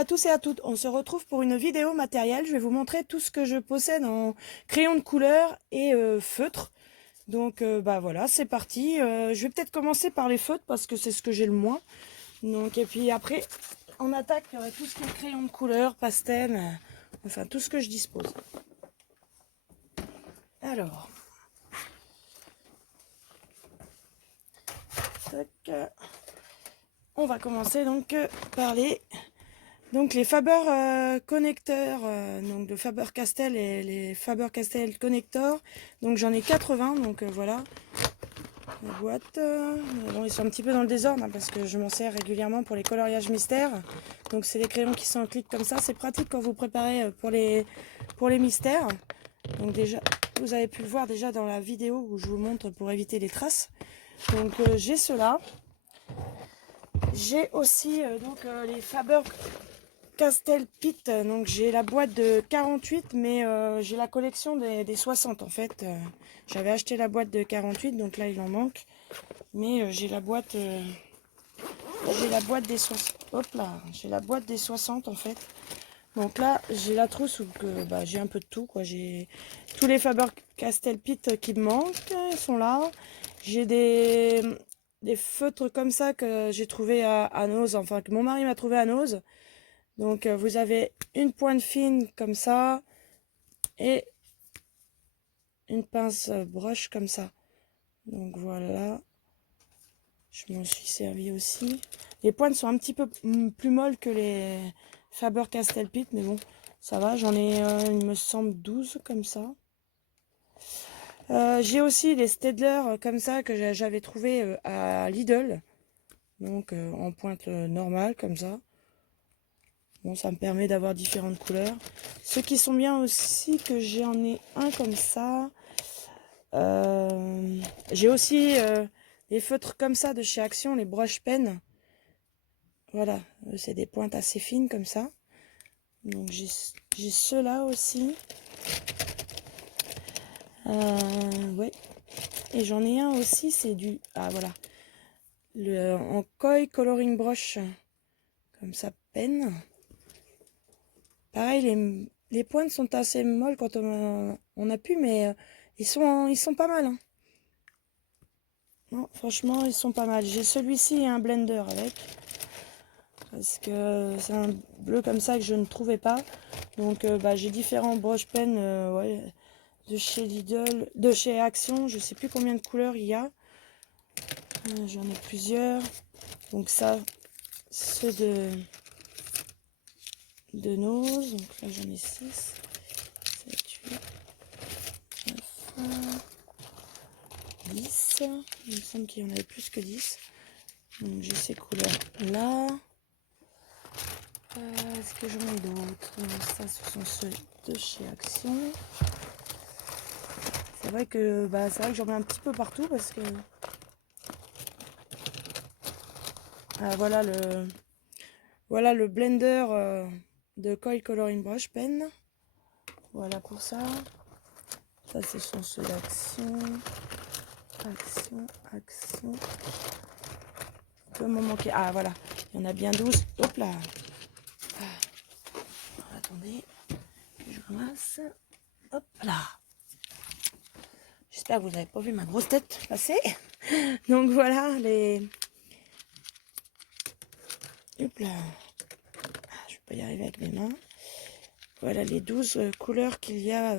à tous et à toutes, on se retrouve pour une vidéo matérielle. Je vais vous montrer tout ce que je possède en crayon de couleur et feutre. Donc bah voilà, c'est parti. Je vais peut-être commencer par les feutres parce que c'est ce que j'ai le moins. Donc et puis après, on attaque tout ce qui est crayon de couleur, pastel, enfin tout ce que je dispose. Alors, tac, on va commencer donc par les Faber connecteurs, donc de Faber-Castell et les Faber-Castell connectors. Donc j'en ai 80, donc voilà. La boîte, bon, ils sont un petit peu dans le désordre hein, parce que je m'en sers régulièrement pour les coloriages mystères. Donc c'est des crayons qui sont en clic comme ça. C'est pratique quand vous préparez pour les mystères. Donc déjà, vous avez pu le voir déjà dans la vidéo où je vous montre pour éviter les traces. Donc j'ai cela. J'ai aussi les Faber Castell Pit, donc j'ai la boîte de 48 mais j'ai la collection des 60 en fait. J'avais acheté la boîte de 48 donc là il en manque. Mais j'ai la boîte des 60. Hop là, j'ai la boîte des 60 en fait. Donc là j'ai la trousse où bah, j'ai un peu de tout quoi. J'ai tous les Faber Castell Pit qui me manquent, ils sont là. J'ai des feutres comme ça que j'ai trouvé à Nose, enfin que mon mari m'a trouvé à Nose. Donc vous avez une pointe fine comme ça et une pince broche comme ça. Donc voilà, je m'en suis servi aussi. Les pointes sont un petit peu plus molles que les Faber Castell Pit, mais bon, ça va. J'en ai, il me semble, 12 comme ça. J'ai aussi les Staedtler comme ça que j'avais trouvé à Lidl. Donc en pointe normale comme ça. Bon, ça me permet d'avoir différentes couleurs. Ceux qui sont bien aussi, que j'en ai un comme ça. J'ai aussi les feutres comme ça de chez Action, les broche pen. Voilà, c'est des pointes assez fines comme ça. Donc j'ai ceux-là aussi. Ouais. Et j'en ai un aussi, c'est du... Ah voilà. En Koi Coloring Brush. Comme ça, pen. Pareil, les pointes sont assez molles quand on appuie, mais ils sont pas mal. Hein. Non, franchement, ils sont pas mal. J'ai celui-ci et un blender avec. Parce que c'est un bleu comme ça que je ne trouvais pas. Donc bah, j'ai différents brush pens ouais, de chez Lidl, de chez Action. Je sais plus combien de couleurs il y a. J'en ai plusieurs. Donc ça, ceux de Nose. Donc là j'en ai 6, 7, 8, 9, 10. Il me semble qu'il y en avait plus que 10. Donc j'ai ces couleurs là. Est-ce que j'en ai d'autres? Ça, ce sont ceux de chez Action. C'est vrai que j'en mets un petit peu partout parce que voilà le blender de Koi Coloring Brush Pen. Voilà pour ça. Ça, ce sont ceux d'Action. Action. Il peut m'en manquer. Ah voilà, il y en a bien 12. Hop là. Attendez, je ramasse. Hop là. J'espère que vous n'avez pas vu ma grosse tête passer. Donc voilà les... Hop là. Je peux pas y arriver avec mes mains. Voilà les 12 couleurs qu'il y a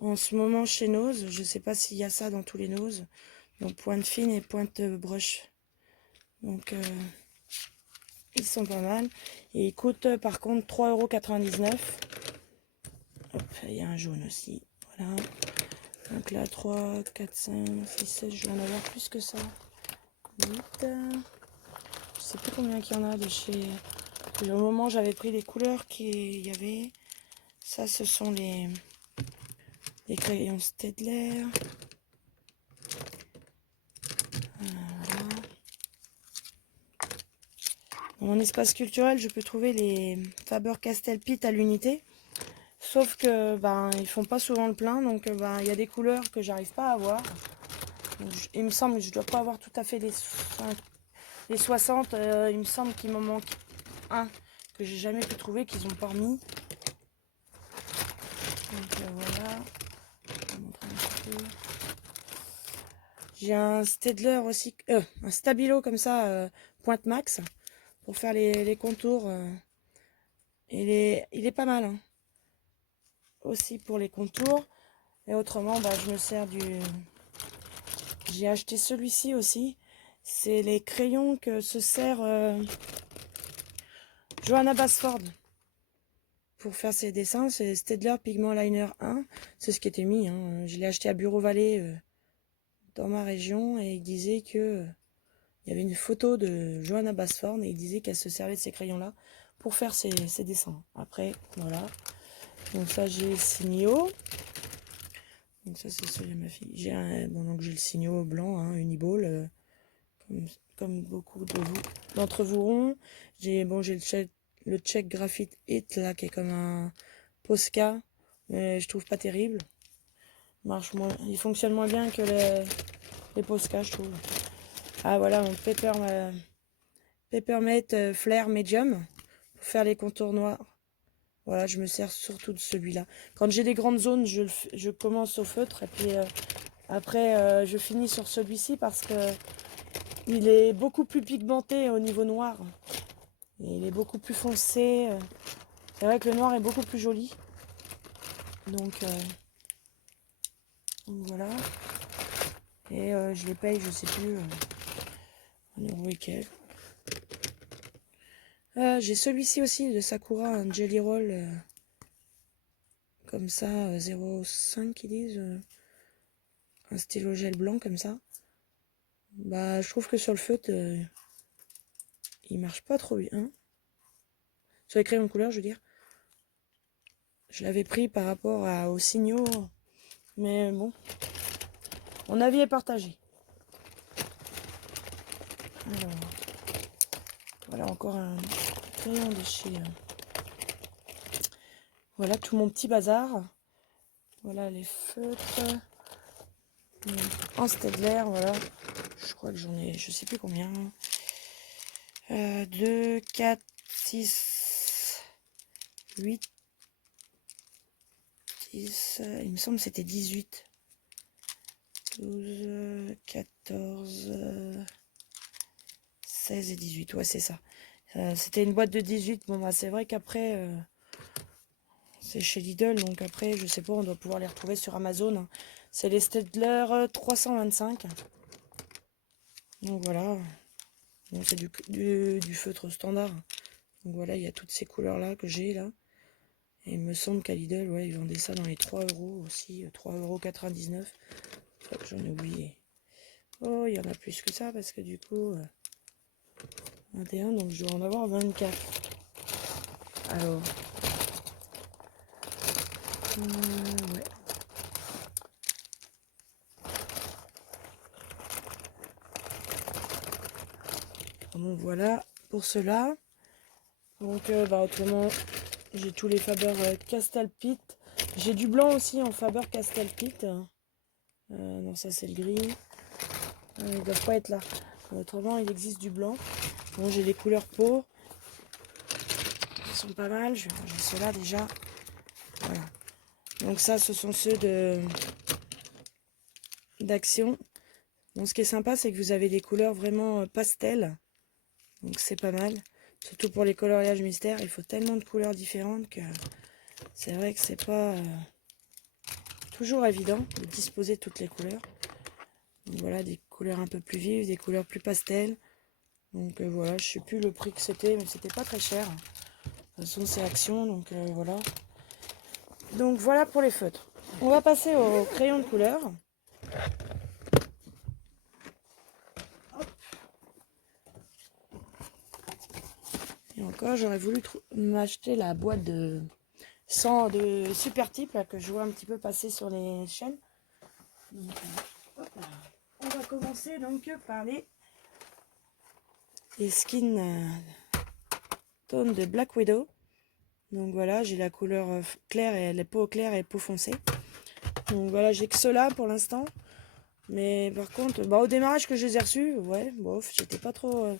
en ce moment chez Nose. Je sais pas s'il y a ça dans tous les Nose. Donc pointe fine et pointe broche. Donc ils sont pas mal. Et ils coûtent par contre 3,99 €. Hop, il y a un jaune aussi. Voilà. Donc là 3, 4, 5, 6, 7, je vais en avoir plus que ça. 8. Je sais plus combien qu'il y en a de chez... Au moment j'avais pris les couleurs qu'il y avait. Ça ce sont les crayons Staedtler. Voilà. Dans mon espace culturel, je peux trouver les Faber Castell Pit à l'unité. Sauf que ils font pas souvent le plein, donc il y a des couleurs que j'arrive pas à avoir. Donc, il me semble que je dois pas avoir tout à fait les 60. Il me semble qu'il m'en manque un que j'ai jamais pu trouver, qu'ils ont pas remis. Donc voilà. Je vais vous montrer un petit peu. J'ai un Staedtler aussi, un Stabilo comme ça, pointe max, pour faire les contours. Il est pas mal, hein. Aussi pour les contours. Et autrement, bah, je me sers du... J'ai acheté celui-ci aussi. C'est les crayons que se sert Johanna Basford pour faire ses dessins. C'est Staedtler Pigment Liner 1. C'est ce qui était mis, hein. Je l'ai acheté à Bureau Vallée dans ma région. Et il disait que... il y avait une photo de Johanna Basford et il disait qu'elle se servait de ces crayons-là pour faire ses dessins. Après, voilà. Donc ça, j'ai le Signo. Donc ça, c'est celui de ma fille. J'ai donc j'ai le Signo blanc, hein, Uniball, comme beaucoup d'entre vous auront. J'ai le Czech Graphite Hit là, qui est comme un Posca, mais je trouve pas terrible. Il fonctionne moins bien que les Posca, je trouve. Ah voilà, mon Peppermint Flare Medium pour faire les contours noirs. Voilà, je me sers surtout de celui-là. Quand j'ai des grandes zones, je commence au feutre et puis après je finis sur celui-ci parce que il est beaucoup plus pigmenté au niveau noir. Et il est beaucoup plus foncé. C'est vrai que le noir est beaucoup plus joli. Donc voilà. Et je les paye, je sais plus, 1 € et quelques. J'ai celui-ci aussi de Sakura, un Jelly Roll. Comme ça, 0,5 ils disent. Un stylo gel blanc comme ça. Bah, je trouve que sur le feutre, il marche pas trop bien. Sur les crayons de couleur, je veux dire. Je l'avais pris par rapport aux signaux. Mais bon, mon avis est partagé. Alors, voilà encore un crayon de chez... voilà tout mon petit bazar. Voilà les feutres. En Staedtler, voilà. Je crois que j'en ai, je sais plus combien. 2, 4, 6, 8, 10, il me semble que c'était 18. 12, 14, 16 et 18, ouais c'est ça. C'était une boîte de 18, bon bah c'est vrai qu'après, c'est chez Lidl, donc après, je sais pas, on doit pouvoir les retrouver sur Amazon. C'est les Staedtler 325. Donc voilà, bon, c'est du feutre standard. Donc voilà, il y a toutes ces couleurs-là que j'ai là. Et il me semble qu'à Lidl, ouais, ils vendaient ça dans les 3 € aussi, 3,99 €. J'en ai oublié. Oh, il y en a plus que ça parce que du coup, 21, donc je dois en avoir 24. Alors, ouais. Donc voilà pour cela. Donc bah, autrement, j'ai tous les Faber Castell Pit. J'ai du blanc aussi en Faber Castell Pit. Non, ça c'est le gris. Ils ne doivent pas être là. Autrement, il existe du blanc. Bon, j'ai les couleurs peau. Ils sont pas mal. Je vais ranger ceux-là déjà. Voilà. Donc ça, ce sont ceux d'Action. Bon, ce qui est sympa, c'est que vous avez des couleurs vraiment pastel. Donc c'est pas mal. Surtout pour les coloriages mystères. Il faut tellement de couleurs différentes que c'est vrai que c'est pas toujours évident de disposer toutes les couleurs. Donc voilà, des couleurs un peu plus vives, des couleurs plus pastel. Donc voilà, je sais plus le prix que c'était, mais c'était pas très cher. De toute façon, c'est Action, donc voilà. Donc voilà pour les feutres. On va passer au crayon de couleur. Et encore, j'aurais voulu m'acheter la boîte de super type là, que je vois un petit peu passer sur les chaînes. Donc, on va commencer donc par les skin tone de Black Widow. Donc voilà, j'ai la couleur claire et les peaux claires et peau foncée. Donc voilà, j'ai que cela pour l'instant. Mais par contre, bah, au démarrage que je les ai reçus, ouais, bof, j'étais pas trop...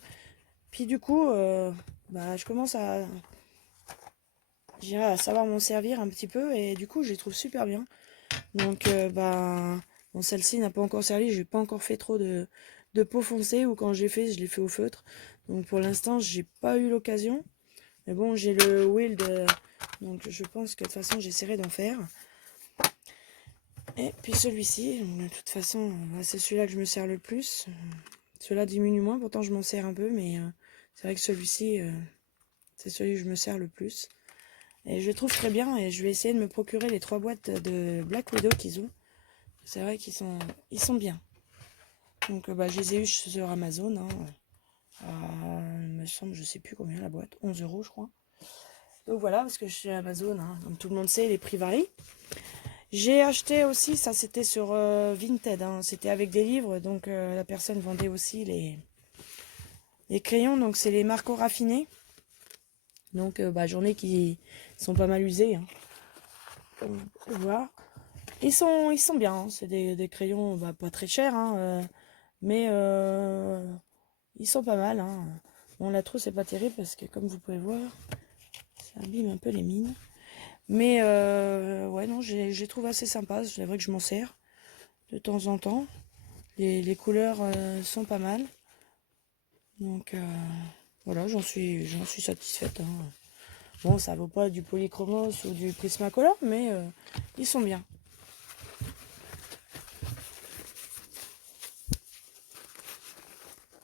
Puis du coup, bah, je commence à j'irai à savoir m'en servir un petit peu et du coup je les trouve super bien. Donc bah bon, celle-ci n'a pas encore servi, j'ai pas encore fait trop de peau foncée ou quand j'ai fait, je l'ai fait au feutre. Donc pour l'instant j'ai pas eu l'occasion. Mais bon j'ai le Wild, donc je pense que de toute façon j'essaierai d'en faire. Et puis celui-ci, de toute façon c'est celui-là que je me sers le plus. Celui-là diminue moins, pourtant je m'en sers un peu, mais c'est vrai que celui-ci c'est celui que je me sers le plus. Et je le trouve très bien et je vais essayer de me procurer les 3 boîtes de Black Widow qu'ils ont. C'est vrai ils sont bien. Donc bah, je les ai eu sur Amazon. Hein. Il me semble, je sais plus combien la boîte, 11 € je crois. Donc voilà, parce que je suis Amazon, hein. Comme tout le monde sait, les prix varient. J'ai acheté aussi, ça c'était sur Vinted, hein. C'était avec des livres, donc la personne vendait aussi les crayons, donc c'est les Marco raffinés. Donc bah, j'en ai qui sont pas mal usés. Hein. Comme vous pouvez voir. Ils sont bien, hein. C'est des crayons bah, pas très chers, hein, mais ils sont pas mal. Hein. Bon, la trousse c'est pas terrible parce que comme vous pouvez voir, ça abîme un peu les mines. Mais ouais, non, j'ai trouvé assez sympa. C'est vrai que je m'en sers de temps en temps. Les couleurs sont pas mal. Donc voilà, j'en suis satisfaite. Hein. Bon, ça vaut pas du Polychromos ou du Prismacolor, mais ils sont bien.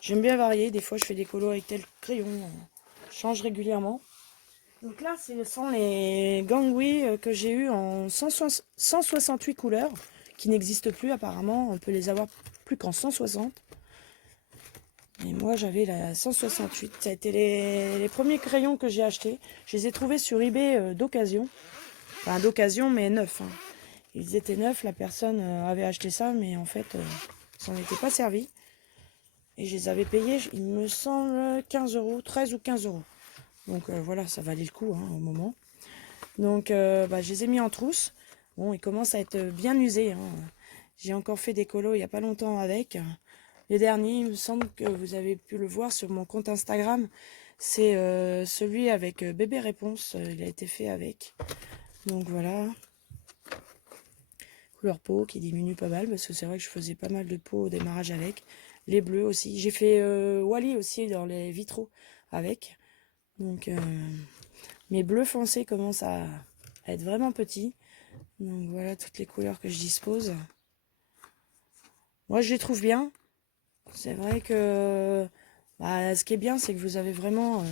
J'aime bien varier. Des fois, je fais des colos avec tel crayon. Je change régulièrement. Donc là, ce sont les Gangui que j'ai eu en 168 couleurs, qui n'existent plus apparemment. On peut les avoir plus qu'en 160. Et moi, j'avais la 168. Ça a été les premiers crayons que j'ai achetés. Je les ai trouvés sur eBay d'occasion. Enfin, d'occasion, mais neufs. Hein. Ils étaient neufs. La personne avait acheté ça, mais en fait, ça n'en était pas servi. Et je les avais payés, il me semble, 15 €, 13 ou 15 €. Donc voilà, ça valait le coup hein, au moment. Donc bah, je les ai mis en trousse. Bon, ils commencent à être bien usés. Hein. J'ai encore fait des colos il n'y a pas longtemps avec. Les derniers, il me semble que vous avez pu le voir sur mon compte Instagram. C'est celui avec Bébé Réponse. Il a été fait avec. Donc voilà. Couleur peau qui diminue pas mal parce que c'est vrai que je faisais pas mal de peau au démarrage avec. Les bleus aussi. J'ai fait Wally aussi dans les vitraux avec. Donc mes bleus foncés commencent à être vraiment petits. Donc voilà toutes les couleurs que je dispose. Moi je les trouve bien. C'est vrai que bah, ce qui est bien c'est que vous avez vraiment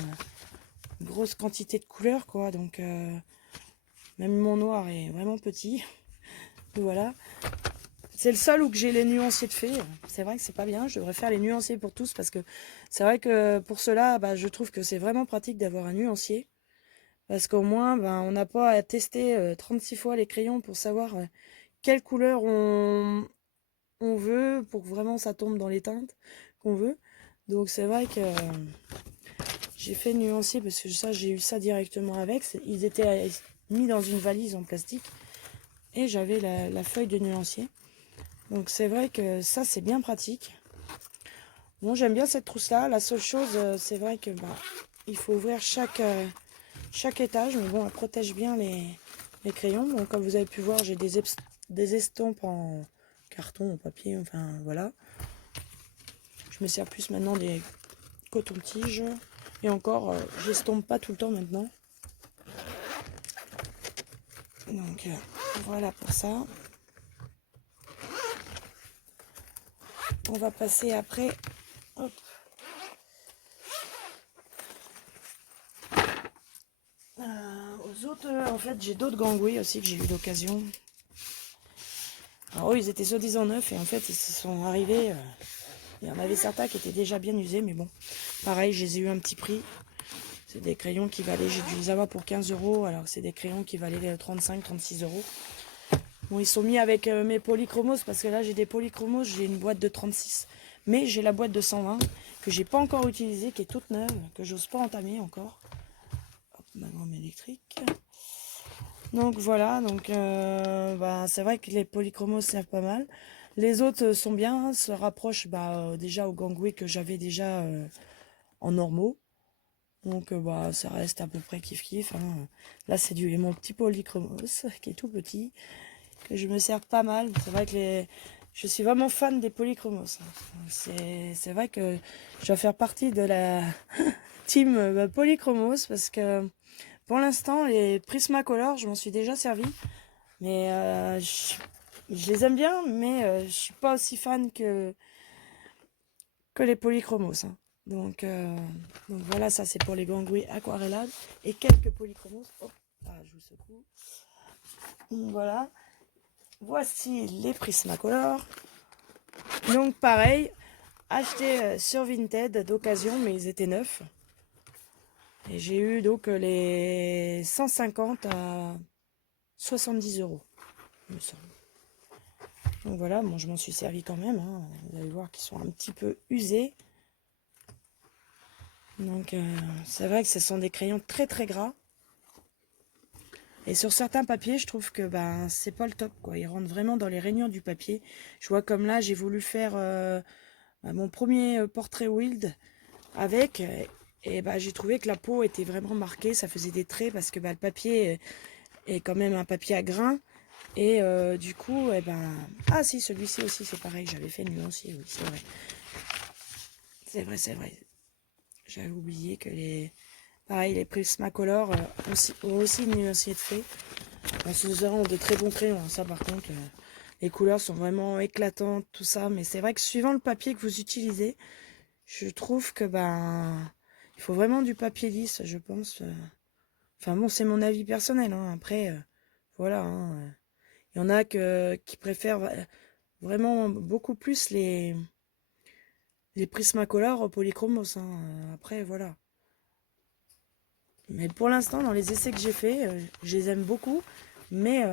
une grosse quantité de couleurs quoi. Donc même mon noir est vraiment petit. Voilà. C'est le seul où j'ai les nuanciers de fait. C'est vrai que c'est pas bien. Je devrais faire les nuanciers pour tous parce que c'est vrai que pour cela, bah, je trouve que c'est vraiment pratique d'avoir un nuancier. Parce qu'au moins, bah, on n'a pas à tester 36 fois les crayons pour savoir quelle couleur on veut pour que vraiment ça tombe dans les teintes qu'on veut. Donc c'est vrai que j'ai fait nuancier parce que ça, j'ai eu ça directement avec. Ils étaient mis dans une valise en plastique et j'avais la feuille de nuancier. Donc c'est vrai que ça c'est bien pratique. Bon j'aime bien cette trousse là. La seule chose c'est vrai que bah, il faut ouvrir chaque étage. Mais bon elle protège bien les crayons. Donc comme vous avez pu voir j'ai des estampes en carton, en papier. Enfin voilà. Je me sers plus maintenant des cotons-tiges. Et encore j'estompe pas tout le temps maintenant. Donc voilà pour ça. On va passer après. Hop. Aux autres, en fait, j'ai d'autres gangouis aussi que j'ai eu l'occasion. Alors eux, ils étaient soi-disant neufs et en fait, ils se sont arrivés. Il y en avait certains qui étaient déjà bien usés, mais bon. Pareil, je les ai eu un petit prix. C'est des crayons qui valaient, j'ai dû les avoir pour 15 €, alors que c'est des crayons qui valaient 35, 36 €. Bon, ils sont mis avec mes polychromos, parce que là, j'ai des polychromos, j'ai une boîte de 36. Mais j'ai la boîte de 120, que j'ai pas encore utilisée, qui est toute neuve, que j'ose pas entamer encore. Hop, ma gomme électrique. Donc voilà, donc bah, c'est vrai que les polychromos servent pas mal. Les autres sont bien, se rapprochent bah, déjà aux gangouis que j'avais déjà en normaux. Donc bah ça reste à peu près kiff-kiff, hein. Là c'est mon petit polychromos qui est tout petit, que je me sers pas mal. C'est vrai que je suis vraiment fan des polychromos, hein. C'est vrai que je dois faire partie de la team polychromos parce que pour l'instant les Prismacolor je m'en suis déjà servi. Mais je les aime bien, mais je suis pas aussi fan que les polychromos, hein. Donc voilà, ça c'est pour les gangouis aquarellables et quelques polychromos. Hop, ah, je vous secoue. Donc voilà, voici les Prismacolor. Donc pareil, acheté sur Vinted d'occasion, mais ils étaient neufs. Et j'ai eu donc les 150 à 70 euros, il me semble. Donc voilà, bon, je m'en suis servi quand même, hein. Vous allez voir qu'ils sont un petit peu usés. Donc c'est vrai que ce sont des crayons très très gras. Et sur certains papiers, je trouve que ben c'est pas le top, quoi. Ils rentrent vraiment dans les rainures du papier. Je vois comme là, j'ai voulu faire mon premier portrait Wild avec. Et bah, j'ai trouvé que la peau était vraiment marquée. Ça faisait des traits parce que bah, le papier est quand même un papier à grains. Et du coup, eh ben... Ah si, celui-ci aussi, c'est pareil. J'avais fait nuancier, oui, c'est vrai. C'est vrai, c'est vrai. J'avais oublié que pareil, les Prismacolor ont aussi une nuancier de fait. Ce sont de très bons crayons. Hein. Ça, par contre, les couleurs sont vraiment éclatantes, tout ça. Mais c'est vrai que suivant le papier que vous utilisez, je trouve que ben... Il faut vraiment du papier lisse, je pense. Enfin bon, c'est mon avis personnel. Hein. Après, voilà. Hein. Il y en a qui préfèrent vraiment beaucoup plus les Prismacolor au polychromos. Hein. Après, voilà. Mais pour l'instant, dans les essais que j'ai faits, je les aime beaucoup. Mais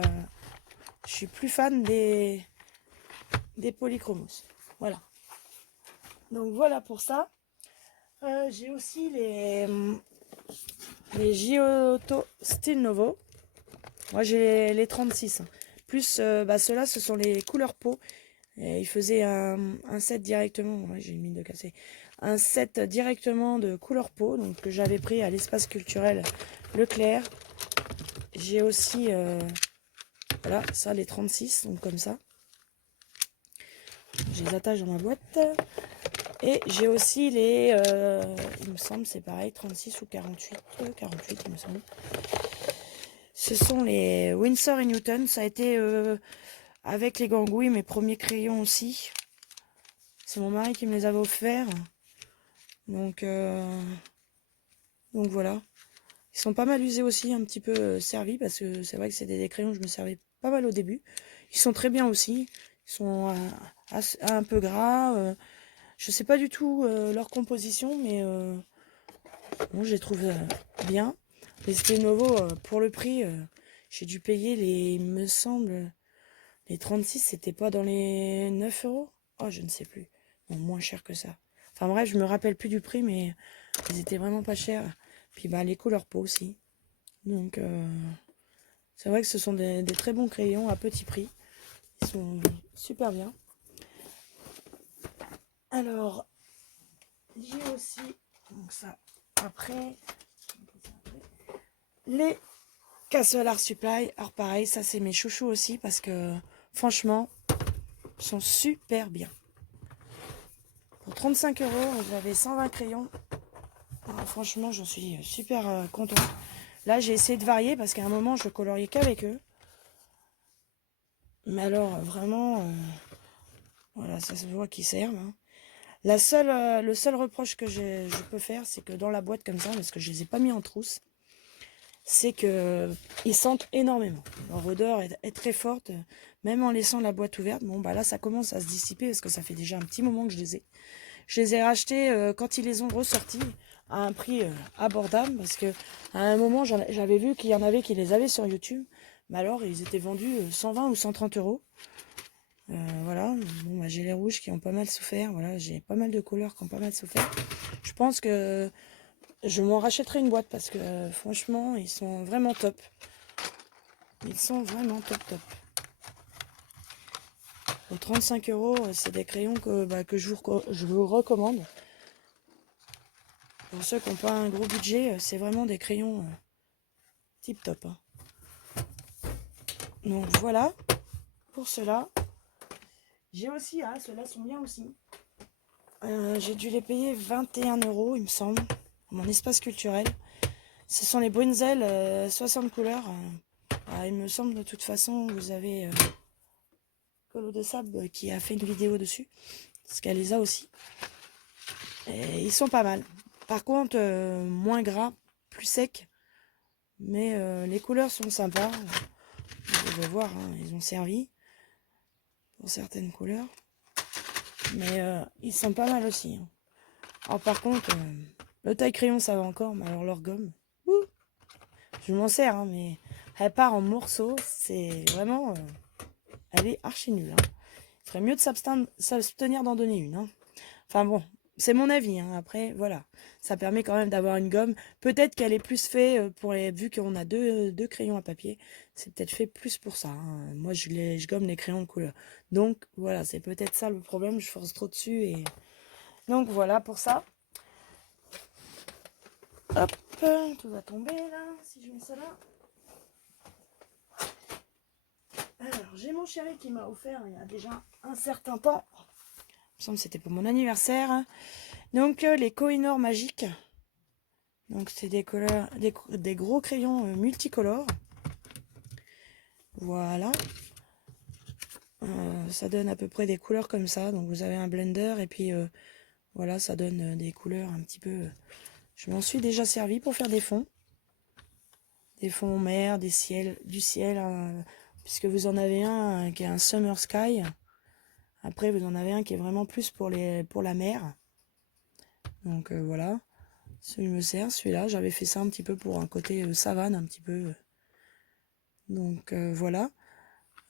je suis plus fan des polychromos. Voilà. Donc voilà pour ça. J'ai aussi les Giotto Style Novo. Moi j'ai les 36. Hein. Plus bah, ceux-là, ce sont les couleurs peau. Et ils faisaient un set directement. Ouais, j'ai une mine de casser. Un set directement de couleur peau. Donc que j'avais pris à l'espace culturel Leclerc. J'ai aussi voilà, ça les 36, donc comme ça. Je les attache dans ma boîte. Et j'ai aussi les, il me semble, c'est pareil, 36 ou 48, 48 il me semble. Ce sont les Winsor & Newton. Ça a été avec les gangouis, mes premiers crayons aussi. C'est mon mari qui me les avait offerts. Donc voilà. Ils sont pas mal usés aussi, un petit peu servis, parce que c'est vrai que c'est des crayons que je me servais pas mal au début. Ils sont très bien aussi. Ils sont un peu gras. Je sais pas du tout leur composition, mais bon, je les trouve bien. Les Style Novo, pour le prix, j'ai dû payer il me semble, les 36, c'était pas dans les 9 euros? Oh, je ne sais plus. Bon, moins cher que ça. Enfin bref, je me rappelle plus du prix, mais ils étaient vraiment pas chers. Puis bah, les couleurs peau aussi. Donc, c'est vrai que ce sont des très bons crayons à petit prix. Ils sont super bien. Alors, j'ai aussi, donc ça, après, les Castle Art Supply. Alors pareil, ça c'est mes chouchous aussi parce que franchement, ils sont super bien. Pour 35 euros, j'avais 120 crayons. Alors, franchement, j'en suis super contente. Là, j'ai essayé de varier parce qu'à un moment, je coloriais qu'avec eux. Mais alors, vraiment, voilà, ça se voit qu'ils servent. Hein. Le seul reproche que je peux faire, c'est que dans la boîte comme ça, parce que je les ai pas mis en trousse, c'est que ils sentent énormément. Leur odeur est très forte, même en laissant la boîte ouverte. Bon, bah là, ça commence à se dissiper parce que ça fait déjà un petit moment que je les ai. Je les ai rachetés quand ils les ont ressortis à un prix abordable parce que à un moment, j'avais vu qu'il y en avait qui les avaient sur YouTube. Mais alors, ils étaient vendus 120 ou 130 euros. Voilà, bon, bah, j'ai les rouges qui ont pas mal souffert. Voilà, j'ai pas mal de couleurs qui ont pas mal souffert. Je pense que je m'en rachèterai une boîte parce que franchement, ils sont vraiment top. Ils sont vraiment top top. Pour 35 euros, c'est des crayons que je vous recommande. Pour ceux qui n'ont pas un gros budget, c'est vraiment des crayons tip top. Hein. Donc voilà, pour cela. J'ai aussi, ceux-là sont bien aussi. J'ai dû les payer 21 €, il me semble, mon espace culturel. Ce sont les Brinzel 60 couleurs. Il me semble de toute façon, vous avez Colo de Sable qui a fait une vidéo dessus, parce qu'elle les a aussi. Et ils sont pas mal. Par contre, moins gras, plus sec, mais les couleurs sont sympas. Vous pouvez voir, hein, ils ont servi pour certaines couleurs. Mais ils sont pas mal aussi. Hein. Alors par contre, le taille crayon ça va encore, mais alors leur gomme, je m'en sers, hein, mais elle part en morceaux, c'est vraiment, elle est archi nulle. Hein. Il ferait mieux de s'abstenir d'en donner une. Hein. Enfin bon, c'est mon avis, hein. Après, voilà. Ça permet quand même d'avoir une gomme. Peut-être qu'elle est plus faite pour les... Vu qu'on a deux crayons à papier, c'est peut-être fait plus pour ça. Hein. Moi, je gomme les crayons de couleur. Donc, voilà, c'est peut-être ça le problème. Je force trop dessus et... Donc, voilà pour ça. Hop, tout va tomber, là, si je mets ça là. Alors, j'ai mon chéri qui m'a offert il y a déjà un certain temps. Il me semble que c'était pour mon anniversaire. Donc, les Kohinoor magiques. Donc c'est des couleurs, des gros crayons multicolores. Voilà. Ça donne à peu près des couleurs comme ça. Donc vous avez un blender et puis voilà, ça donne des couleurs un petit peu... Je m'en suis déjà servi pour faire des fonds. Des fonds mer, du ciel, puisque vous en avez un qui est un Summer Sky. Après vous en avez un qui est vraiment plus pour la mer. Donc voilà. Celui me sert, celui-là. J'avais fait ça un petit peu pour un côté savane, un petit peu. Donc voilà.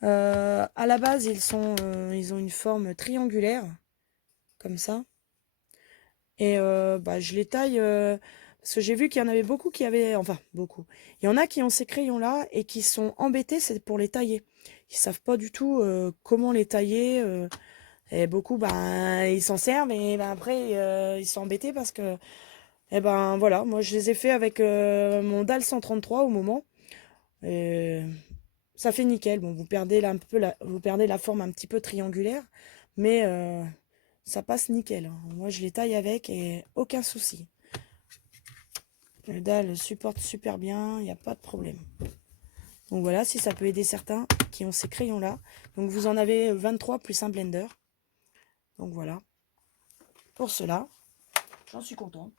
À la base, ils ont une forme triangulaire, comme ça. Et je les taille, parce que j'ai vu qu'il y en avait beaucoup qui avaient... Enfin, beaucoup. Il y en a qui ont ces crayons-là et qui sont embêtés, c'est pour les tailler. Ils savent pas du tout comment les tailler. Et beaucoup, ils s'en servent et après, ils sont embêtés parce que... voilà, moi je les ai fait avec mon DAL 133 au moment. Et ça fait nickel. Bon, vous perdez vous perdez la forme un petit peu triangulaire, mais ça passe nickel. Hein. Moi, je les taille avec et aucun souci. Le dalle supporte super bien, il n'y a pas de problème. Donc voilà, si ça peut aider certains qui ont ces crayons-là. Donc vous en avez 23 plus un blender. Donc voilà. Pour cela, j'en suis contente.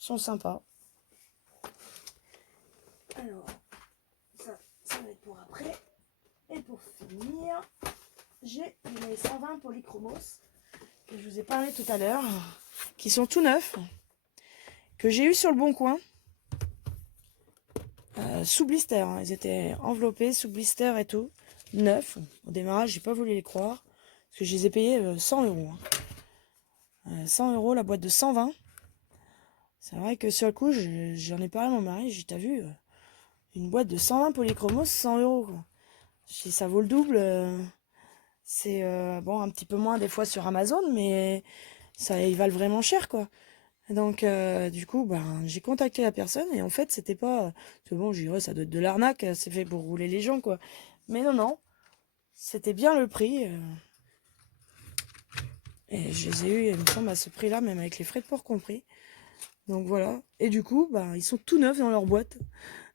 Ils sont sympas. Alors, ça va être pour après. Et pour finir, j'ai les 120 polychromos que je vous ai parlé tout à l'heure, qui sont tout neufs, que j'ai eu sur le Bon Coin, sous blister. Hein. Ils étaient enveloppés sous blister et tout, neufs. Au démarrage, j'ai pas voulu les croire, parce que je les ai payés 100 €. Hein. 100 € la boîte de 120. C'est vrai que sur le coup, j'en ai parlé à mon mari, j'ai dit, t'as vu, une boîte de 120 polychromos, 100 €. Quoi. Si ça vaut le double, c'est bon, un petit peu moins des fois sur Amazon, mais ça, ils valent vraiment cher, quoi. Donc, du coup, j'ai contacté la personne et en fait, c'était pas... C'est bon, je dirais, ça doit être de l'arnaque, c'est fait pour rouler les gens, quoi. Mais non, non, c'était bien le prix. Et je les ai eu, il me semble, à ce prix-là, même avec les frais de port compris. Donc voilà. Et du coup, ils sont tout neufs dans leur boîte.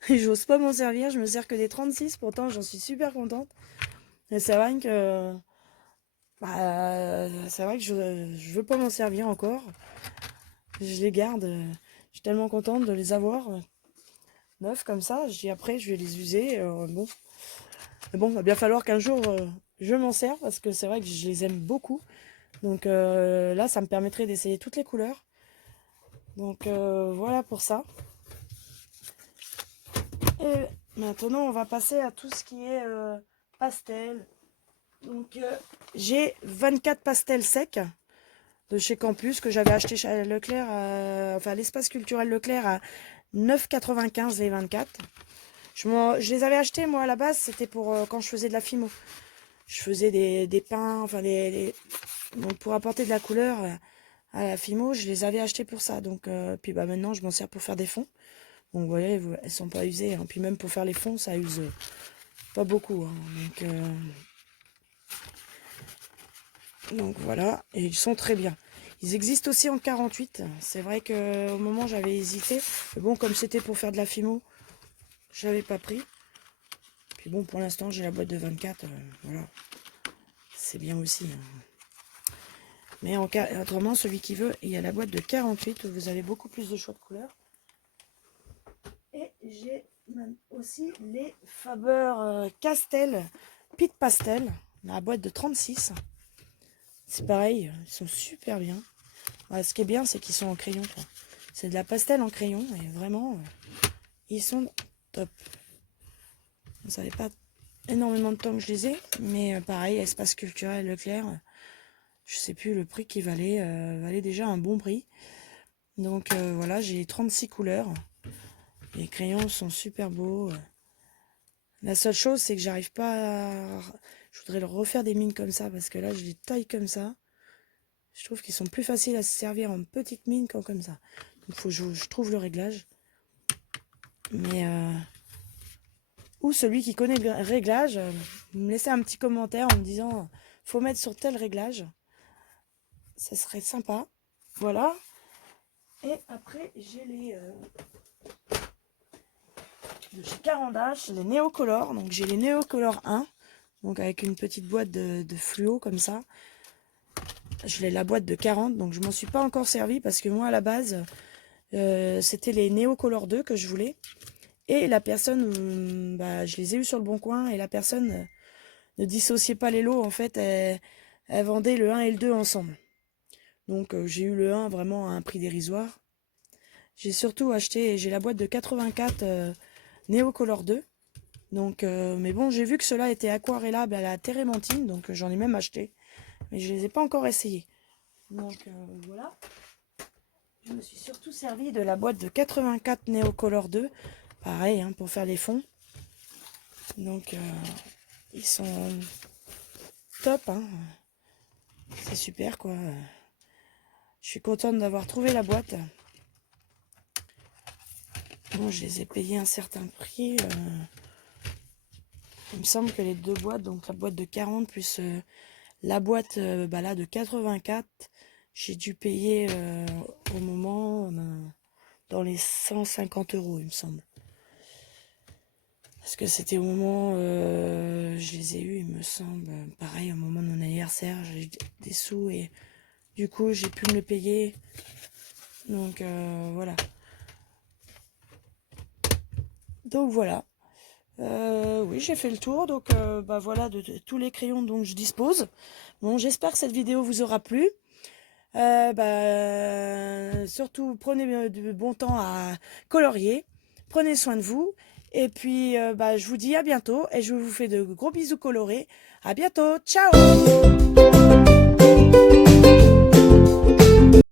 Et j'ose pas m'en servir, je me sers que des 36, pourtant j'en suis super contente. Et c'est vrai que... c'est vrai que je veux pas m'en servir encore. Je les garde. Je suis tellement contente de les avoir neufs comme ça. Je dis après, je vais les user. Bon. Mais bon, il va bien falloir qu'un jour je m'en sers parce que c'est vrai que je les aime beaucoup. Donc là, ça me permettrait d'essayer toutes les couleurs. Donc voilà pour ça. Et maintenant, on va passer à tout ce qui est pastel. Donc j'ai 24 pastels secs de chez Campus que j'avais acheté chez Leclerc, enfin l'espace culturel Leclerc à 9,95 les 24. Je les avais achetés moi à la base, c'était pour quand je faisais de la fimo. Je faisais des peints, enfin donc pour apporter de la couleur à la Fimo, je les avais achetés pour ça. Donc, puis bah maintenant, je m'en sers pour faire des fonds. Donc, vous voyez, elles sont pas usées. Hein. Puis même pour faire les fonds, ça use pas beaucoup. Hein. Donc voilà, et ils sont très bien. Ils existent aussi en 48. C'est vrai qu'au moment, j'avais hésité. Mais bon, comme c'était pour faire de la Fimo, je l'avais pas pris. Puis bon, pour l'instant, j'ai la boîte de 24. Voilà, c'est bien aussi. Hein. Mais autrement, celui qui veut, il y a la boîte de 48 où vous avez beaucoup plus de choix de couleurs. Et j'ai aussi les Faber Castell Pit Pastel, la boîte de 36. C'est pareil, ils sont super bien. Ouais, ce qui est bien, c'est qu'ils sont en crayon. C'est de la pastel en crayon et vraiment, ils sont top. Ça fait pas énormément de temps que je les ai, mais pareil, Espace Culturel Leclerc, je sais plus le prix qui valait déjà un bon prix. Donc voilà, j'ai 36 couleurs. Les crayons sont super beaux. La seule chose, c'est que j'arrive pas à... Je voudrais leur refaire des mines comme ça, parce que là, je les taille comme ça. Je trouve qu'ils sont plus faciles à se servir en petite mine qu'en comme ça. Donc, il faut que je trouve le réglage. Mais... Ou celui qui connaît le réglage, me laisser un petit commentaire en me disant faut mettre sur tel réglage. Ça serait sympa. Voilà. Et après, j'ai les... de chez Carandache, les Néocolor. Donc j'ai les Néocolor 1, donc avec une petite boîte de fluo comme ça. Je l'ai la boîte de 40, donc je m'en suis pas encore servi parce que moi à la base, c'était les Néocolor 2 que je voulais. Et la personne, je les ai eus sur le bon coin et la personne ne dissociait pas les lots. En fait, elle vendait le 1 et le 2 ensemble. Donc j'ai eu le 1 vraiment à un prix dérisoire. J'ai surtout acheté, j'ai la boîte de 84 Néocolor 2. Donc, mais bon, j'ai vu que cela était aquarellables à la térébenthine, donc j'en ai même acheté. Mais je les ai pas encore essayés. Donc voilà. Je me suis surtout servi de la boîte de 84 Néocolor 2. Pareil, hein, pour faire les fonds. Donc, ils sont top. Hein. C'est super, quoi. Je suis contente d'avoir trouvé la boîte. Bon, je les ai payés un certain prix. Il me semble que les deux boîtes, donc la boîte de 40 plus la boîte là, de 84, j'ai dû payer au moment dans les 150 €, il me semble. Parce que c'était au moment, je les ai eus, il me semble, pareil, au moment de mon anniversaire, j'ai eu des sous et du coup, j'ai pu me le payer. Donc, voilà. Donc, voilà. Oui, j'ai fait le tour, donc voilà de tous les crayons dont je dispose. Bon, j'espère que cette vidéo vous aura plu. Surtout, prenez du bon temps à colorier. Prenez soin de vous. Et puis, je vous dis à bientôt. Et je vous fais de gros bisous colorés. À bientôt. Ciao!